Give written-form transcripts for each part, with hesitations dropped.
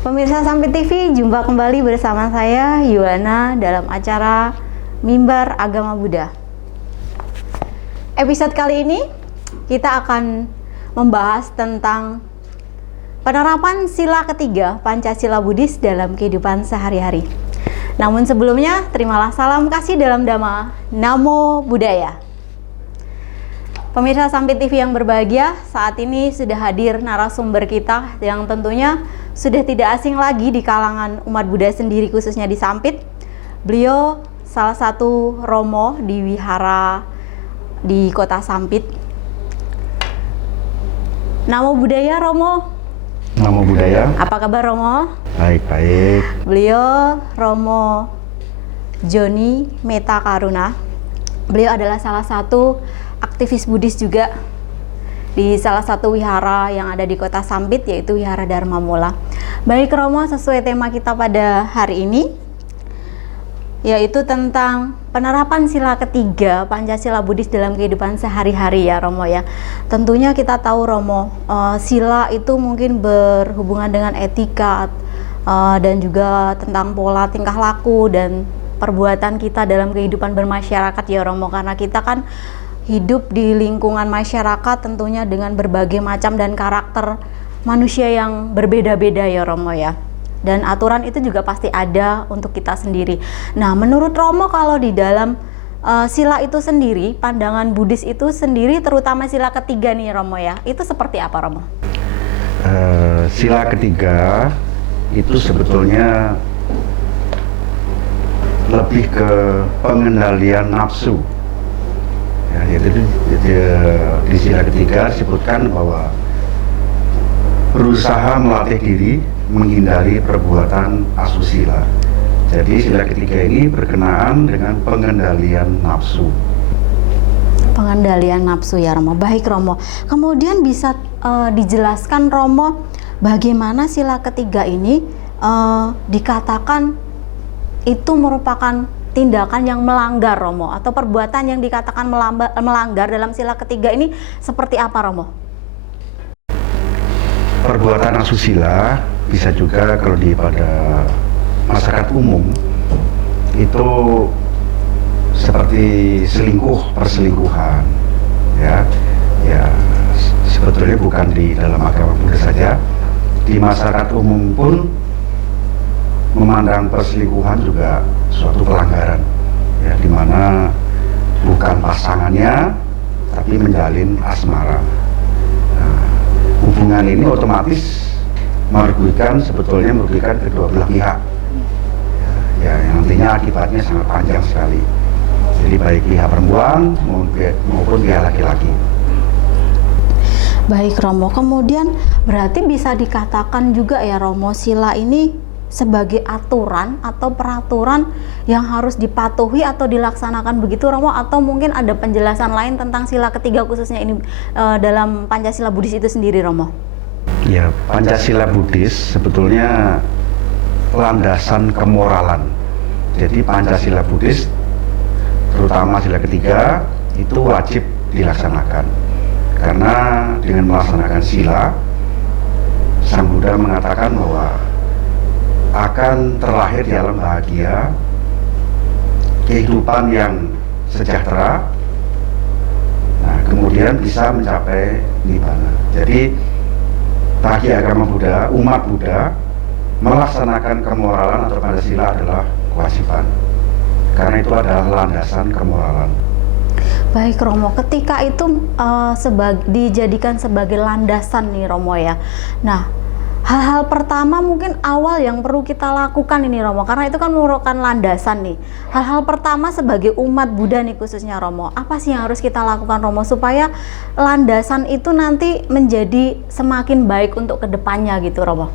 Pemirsa Sampit TV, jumpa kembali bersama saya Yuwana dalam acara Mimbar Agama Buddha. Episode kali ini kita akan membahas tentang penerapan sila ketiga Pancasila Buddhis dalam kehidupan sehari-hari. Namun sebelumnya, terimalah salam kasih dalam Dhamma, Namo Buddhaya. Pemirsa Sampit TV yang berbahagia, saat ini sudah hadir narasumber kita yang tentunya sudah tidak asing lagi di kalangan umat Buddha sendiri, khususnya di Sampit. Beliau salah satu romo di wihara di kota Sampit. Namo Buddhaya, Romo. Namo Buddhaya. Apa kabar, Romo? Baik. Beliau Romo Joni Meta Karuna. Beliau adalah salah satu aktivis Buddhis juga di salah satu wihara yang ada di kota Sampit, yaitu Wihara Dharma Mula. Baik Romo, sesuai tema kita pada hari ini, yaitu tentang penerapan sila ketiga Pancasila Buddhis dalam kehidupan sehari-hari ya Romo ya. Tentunya kita tahu Romo, sila itu mungkin berhubungan dengan etika dan juga tentang pola tingkah laku dan perbuatan kita dalam kehidupan bermasyarakat ya Romo, karena kita kan hidup di lingkungan masyarakat tentunya dengan berbagai macam dan karakter manusia yang berbeda-beda ya Romo ya. Dan aturan itu juga pasti ada untuk kita sendiri. Nah, menurut Romo, kalau di dalam sila itu sendiri, pandangan Buddhis itu sendiri, terutama sila ketiga nih Romo ya, itu seperti apa Romo? Sila ketiga itu sebetulnya lebih ke pengendalian nafsu. Ya, yaitu di sila ketiga disebutkan bahwa berusaha melatih diri menghindari perbuatan asusila. Jadi sila ketiga ini berkenaan dengan pengendalian nafsu. Pengendalian nafsu ya Romo. Baik Romo. Kemudian bisa dijelaskan Romo, bagaimana sila ketiga ini dikatakan itu merupakan tindakan yang melanggar Romo, atau perbuatan yang dikatakan melanggar dalam sila ketiga ini seperti apa Romo? Perbuatan asusila bisa juga kalau pada masyarakat umum itu seperti perselingkuhan ya sebetulnya bukan di dalam agama Buddha saja, di masyarakat umum pun memandang perselingkuhan juga suatu pelanggaran ya, di mana bukan pasangannya tapi menjalin asmara. Nah, hubungan ini otomatis merugikan kedua belah pihak ya, yang nantinya akibatnya sangat panjang sekali. Jadi baik pihak perempuan maupun pihak laki-laki. Baik Romo, kemudian berarti bisa dikatakan juga ya Romo, sila ini sebagai aturan atau peraturan yang harus dipatuhi atau dilaksanakan begitu Romo, atau mungkin ada penjelasan lain tentang sila ketiga khususnya ini dalam Pancasila Buddhis itu sendiri Romo? Ya, Pancasila Buddhis sebetulnya landasan kemoralan. Jadi Pancasila Buddhis terutama sila ketiga itu wajib dilaksanakan, karena dengan melaksanakan sila Sang Buddha mengatakan bahwa akan terlahir di alam bahagia, kehidupan yang sejahtera, nah kemudian bisa mencapai nibbana. Jadi bagi agama Buddha, umat Buddha, melaksanakan kemoralan atau Pancasila adalah kewajiban, karena itu adalah landasan kemoralan. Baik Romo, ketika itu dijadikan sebagai landasan nih Romo ya. Nah, hal-hal pertama mungkin awal yang perlu kita lakukan ini Romo, karena itu kan merupakan landasan nih. Hal-hal pertama sebagai umat Buddha nih khususnya Romo, apa sih yang harus kita lakukan Romo supaya landasan itu nanti menjadi semakin baik untuk kedepannya gitu Romo?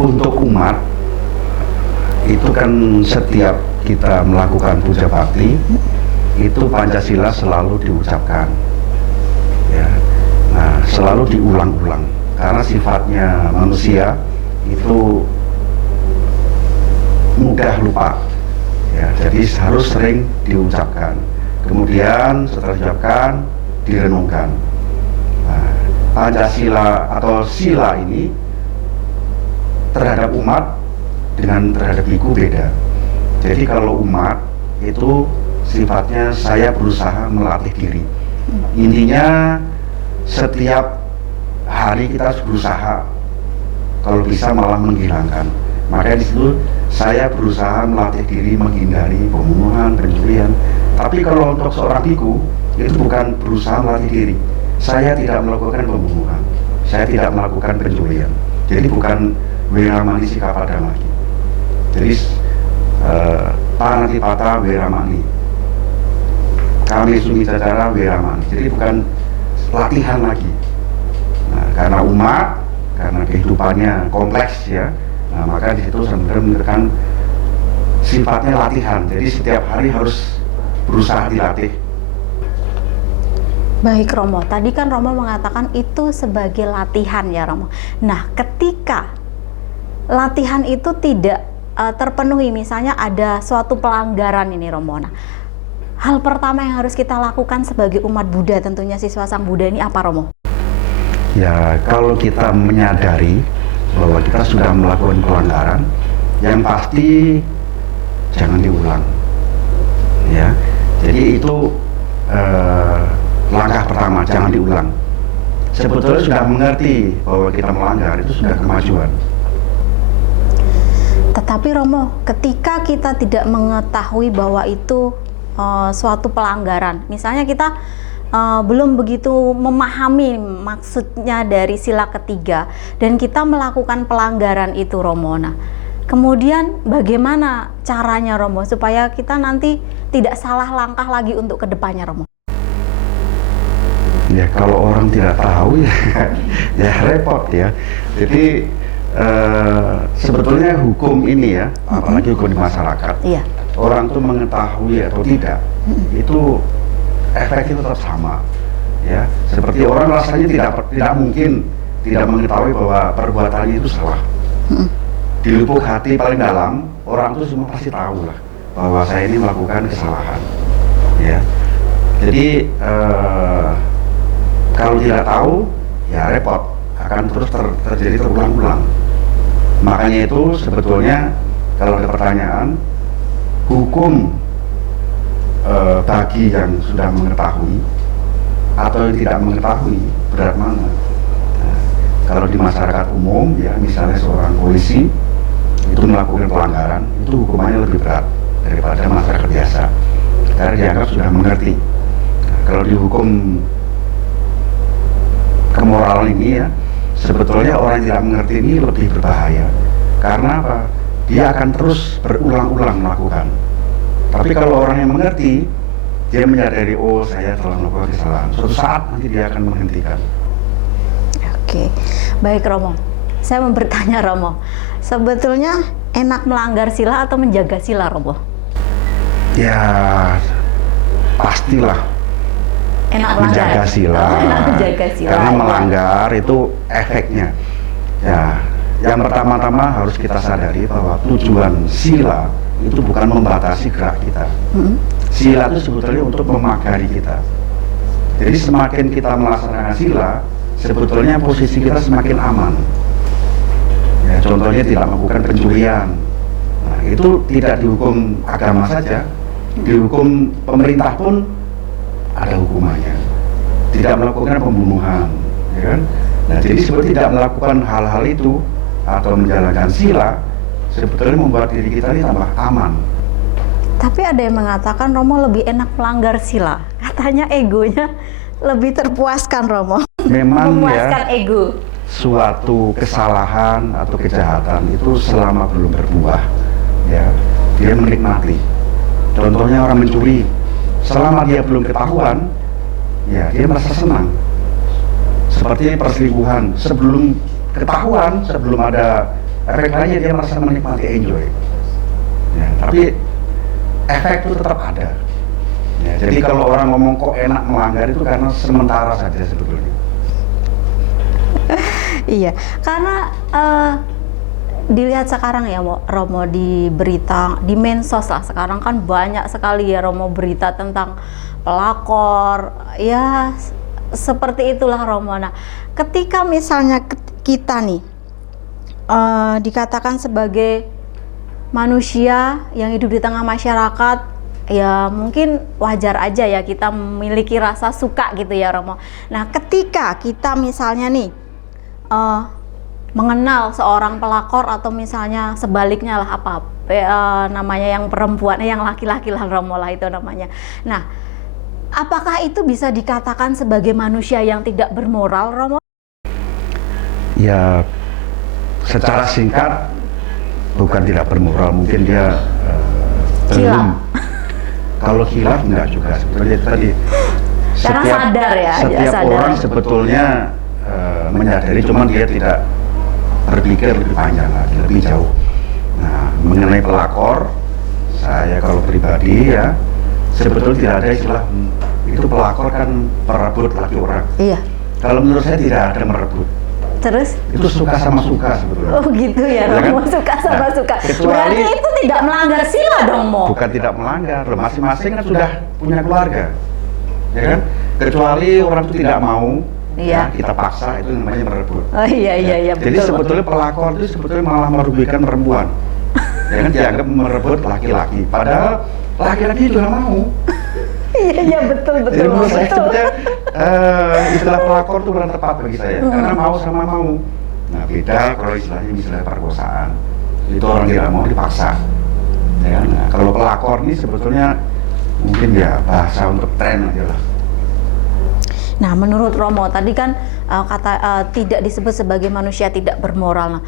Untuk umat itu kan setiap kita melakukan puja bakti itu Pancasila selalu diucapkan ya. Nah, selalu diulang-ulang karena sifatnya manusia itu mudah lupa ya, jadi harus sering diucapkan, kemudian setelah diucapkan direnungkan. Nah, Pancasila atau sila ini terhadap umat dengan terhadap biku beda. Jadi kalau umat itu sifatnya saya berusaha melatih diri. Intinya setiap hari kita harus berusaha, kalau bisa malah menghilangkan. Makanya di situ saya berusaha melatih diri menghindari pembunuhan, pencurian. Tapi kalau untuk seorang biku itu bukan berusaha melatih diri. Saya tidak melakukan pembunuhan, saya tidak melakukan pencurian. Jadi bukan Wiramani Sikapadang lagi. Jadi Panatipata Wiramani, kami Sumi Cacara Wiramani. Jadi bukan latihan lagi. Nah, karena umat, karena kehidupannya kompleks ya, nah maka di situ sebenarnya menunjukkan sifatnya latihan. Jadi setiap hari harus berusaha dilatih. Baik Romo, tadi kan Romo mengatakan itu sebagai latihan ya Romo. Nah, ketika latihan itu tidak terpenuhi, misalnya ada suatu pelanggaran ini Romo. Nah, hal pertama yang harus kita lakukan sebagai umat Buddha, tentunya siswa Sang Buddha ini apa Romo? Ya, kalau kita menyadari bahwa kita sudah melakukan pelanggaran, yang pasti jangan diulang. Ya, jadi itu langkah pertama, jangan diulang. Sebetulnya sudah mengerti bahwa kita melanggar, itu sudah kemajuan. Tetapi Romo, ketika kita tidak mengetahui bahwa itu suatu pelanggaran, misalnya kita belum begitu memahami maksudnya dari sila ketiga dan kita melakukan pelanggaran itu Romo. Nah, kemudian bagaimana caranya Romo supaya kita nanti tidak salah langkah lagi untuk kedepannya Romo? Ya kalau orang tidak tahu ya, ya repot ya. Jadi sebetulnya hukum ini ya, apalagi hukum di masyarakat, Iya. orang tuh mengetahui atau tidak, itu efeknya tetap sama. Ya, seperti orang rasanya tidak mungkin tidak mengetahui bahwa perbuatannya itu salah. Di lubuk hati paling dalam, orang itu semua pasti tahu lah bahwa saya ini melakukan kesalahan. Ya, jadi kalau tidak tahu, ya repot, akan terus terjadi terulang-ulang. Makanya itu sebetulnya kalau ada pertanyaan, hukum bagi yang sudah mengetahui atau yang tidak mengetahui berat mana? Nah, kalau di masyarakat umum, ya misalnya seorang polisi itu melakukan pelanggaran, itu hukumannya lebih berat daripada masyarakat biasa, karena dianggap sudah mengerti. Nah, kalau dihukum kemoralan ini ya, sebetulnya orang yang tidak mengerti ini lebih berbahaya. Karena apa? Dia akan terus berulang-ulang melakukan. Tapi kalau orang yang mengerti, dia menyadari, oh saya telah melakukan kesalahan. Suatu saat nanti dia akan menghentikan. Oke, baik Romo. Saya mau bertanya Romo, sebetulnya enak melanggar sila atau menjaga sila Romo? Ya, pastilah Enak menjaga sila. Enak menjaga sila. Karena melanggar itu efeknya. Ya, yang pertama-tama harus kita sadari bahwa tujuan sila itu bukan membatasi gerak kita. Sila itu sebetulnya untuk memagari kita. Jadi semakin kita melaksanakan sila, sebetulnya posisi kita semakin aman. Ya, contohnya tidak melakukan pencurian. Nah, itu tidak dihukum agama saja, dihukum pemerintah pun ada hukumannya. Tidak melakukan pembunuhan, ya kan? Nah, jadi sebetulnya tidak melakukan hal-hal itu atau menjalankan sila, sebetulnya membuat diri kita ini tambah aman. Tapi ada yang mengatakan Romo lebih enak melanggar sila. Katanya egonya lebih terpuaskan Romo. Memang memuaskan ya, ego. suatu kesalahan atau kejahatan itu selama belum berbuah, ya dia menikmati. Contohnya orang mencuri, selama dia belum ketahuan, ya dia merasa senang. Seperti perselingkuhan, sebelum ketahuan, sebelum ada efek lainnya dia merasa menikmati, enjoy. Ya, tapi efek itu tetap ada. Ya, jadi kalau orang ngomong kok enak melanggar itu karena sementara saja sebetulnya. Iya, karena dilihat sekarang ya Romo di berita, di medsos lah sekarang kan banyak sekali ya Romo berita tentang pelakor, ya seperti itulah Romo. Nah, ketika misalnya kita nih dikatakan sebagai manusia yang hidup di tengah masyarakat, ya mungkin wajar aja ya kita memiliki rasa suka gitu ya Romo. Nah, ketika kita misalnya nih mengenal seorang pelakor atau misalnya sebaliknya lah namanya yang perempuan, yang laki-laki lah Romo lah itu namanya. Nah, apakah itu bisa dikatakan sebagai manusia yang tidak bermoral Romo? Ya, secara singkat bukan tidak bermoral, mungkin dia belum. Kalau khilaf enggak juga, seperti tadi. Karena sadar ya. Setiap sadar. orang sebetulnya menyadari, cuman dia tidak berpikir lebih panjang lagi, lebih jauh. Nah, mengenai pelakor, saya kalau pribadi ya, sebetulnya tidak ada istilah itu pelakor kan merebut laki orang. Iya. Kalau menurut saya tidak ada merebut. Terus? Itu suka sama suka sebetulnya. Oh gitu ya, Romo, kan? Suka sama suka. Berarti itu tidak melanggar sila dong, Mo? Bukan tidak melanggar, masing-masing kan sudah punya keluarga, ya kan? Kecuali orang itu tidak mau, ya, kita paksa, itu namanya merebut. Oh iya, betul. Jadi sebetulnya pelakor itu sebetulnya malah merugikan perempuan, ya kan? Dianggap merebut laki-laki, padahal laki-laki juga mau. Iya betul. Jadi menurut saya sebetulnya istilah pelakor itu kurang tepat bagi saya, karena mau sama mau. Nah, beda kalau istilahnya misalnya perkosaan, itu orang tidak mau dipaksa, ya kan? Nah, kalau pelakor ini sebetulnya mungkin ya bahasa untuk tren aja lah. Nah, menurut Romo tadi kan tidak disebut sebagai manusia tidak bermoral. Nah,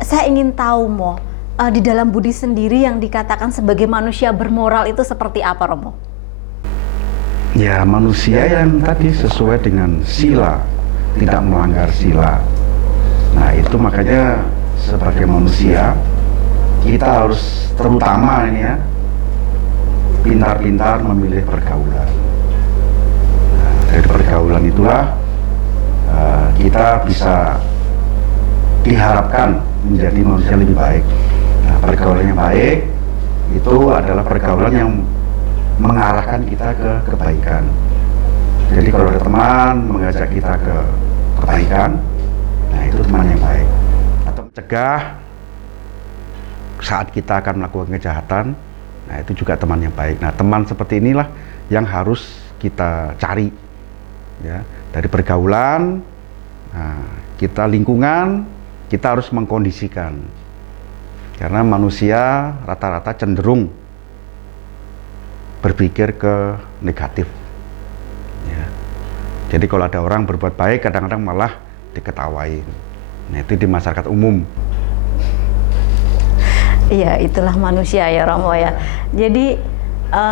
saya ingin tahu Mo, di dalam Budi sendiri yang dikatakan sebagai manusia bermoral itu seperti apa Romo? Ya, manusia yang tadi sesuai dengan sila, tidak melanggar sila. Nah, itu makanya sebagai manusia kita harus terutama ini ya, pintar-pintar memilih pergaulan. Nah, dari pergaulan itulah kita bisa diharapkan menjadi manusia lebih baik. Nah, pergaulan yang baik itu adalah pergaulan yang mengarahkan kita ke kebaikan. Jadi kalau ada teman mengajak kita ke kebaikan, nah itu teman yang baik. Atau mencegah saat kita akan melakukan kejahatan, nah itu juga teman yang baik. Nah, teman seperti inilah yang harus kita cari, ya, dari pergaulan. Nah, kita lingkungan kita harus mengkondisikan, karena manusia rata-rata cenderung berpikir ke negatif, ya. Jadi kalau ada orang berbuat baik kadang-kadang malah diketawain. Nah, itu di masyarakat umum. Iya, itulah manusia ya Romo ya. Jadi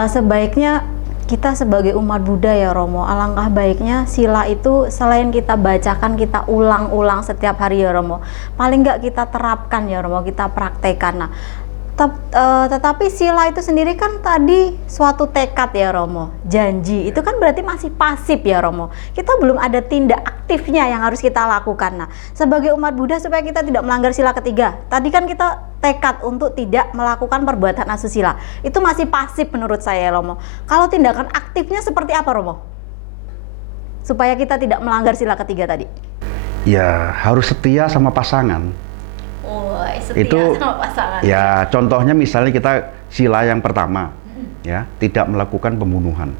sebaiknya kita sebagai umat Buddha ya Romo, alangkah baiknya sila itu selain kita bacakan, kita ulang-ulang setiap hari ya Romo, paling nggak kita terapkan ya Romo, kita praktekkan. Nah, tetapi sila itu sendiri kan tadi suatu tekad ya Romo, janji, itu kan berarti masih pasif ya Romo, kita belum ada tindak aktifnya yang harus kita lakukan. Nah, sebagai umat Buddha supaya kita tidak melanggar sila ketiga, tadi kan kita tekad untuk tidak melakukan perbuatan asusila, itu masih pasif menurut saya Romo. Kalau tindakan aktifnya seperti apa Romo? Supaya kita tidak melanggar sila ketiga tadi. Ya, harus setia sama pasangan. Setia itu sama pasangan. Ya, contohnya misalnya kita sila yang pertama, ya, tidak melakukan pembunuhan,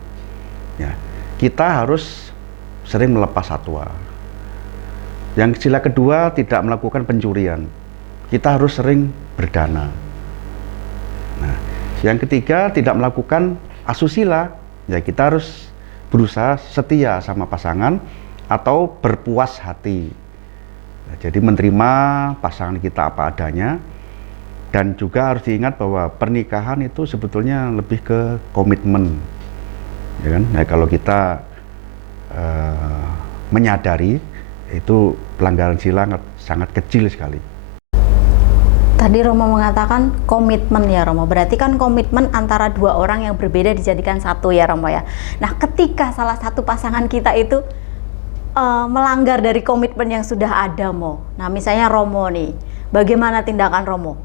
ya, kita harus sering melepas satwa. Yang sila kedua, tidak melakukan pencurian, kita harus sering berdana. Nah, yang ketiga, tidak melakukan asusila, ya kita harus berusaha setia sama pasangan atau berpuas hati. Nah, jadi menerima pasangan kita apa adanya, dan juga harus diingat bahwa pernikahan itu sebetulnya lebih ke komitmen, ya kan? Nah, kalau kita menyadari itu pelanggaran sila sangat kecil sekali. Tadi Romo mengatakan komitmen ya Romo, berarti kan komitmen antara dua orang yang berbeda dijadikan satu ya Romo ya. Nah, ketika salah satu pasangan kita itu melanggar dari komitmen yang sudah ada Mo, nah misalnya Romo nih, bagaimana tindakan Romo?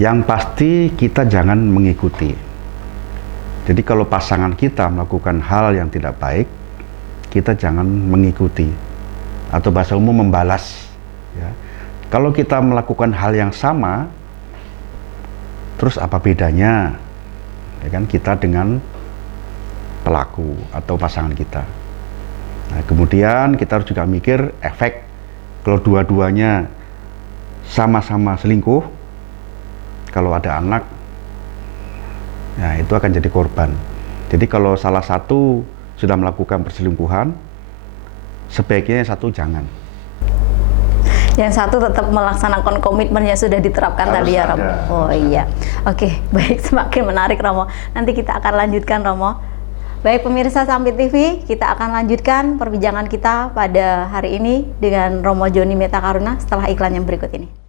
Yang pasti kita jangan mengikuti. Jadi kalau pasangan kita melakukan hal yang tidak baik, kita jangan mengikuti atau bahasa umum membalas. Ya. Kalau kita melakukan hal yang sama, terus apa bedanya, ya kan, kita dengan pelaku atau pasangan kita. Nah, kemudian kita harus juga mikir efek kalau dua-duanya sama-sama selingkuh, kalau ada anak, nah itu akan jadi korban. Jadi kalau salah satu sudah melakukan perselingkuhan, sebaiknya yang satu jangan. Yang satu tetap melaksanakan komitmennya sudah diterapkan Harus tadi ya Romo. ada, Oh harus iya. Oke, baik, semakin menarik Romo. Nanti kita akan lanjutkan Romo. Baik pemirsa Sampit TV, kita akan lanjutkan perbincangan kita pada hari ini dengan Romo Joni Meta Karuna setelah iklan yang berikut ini.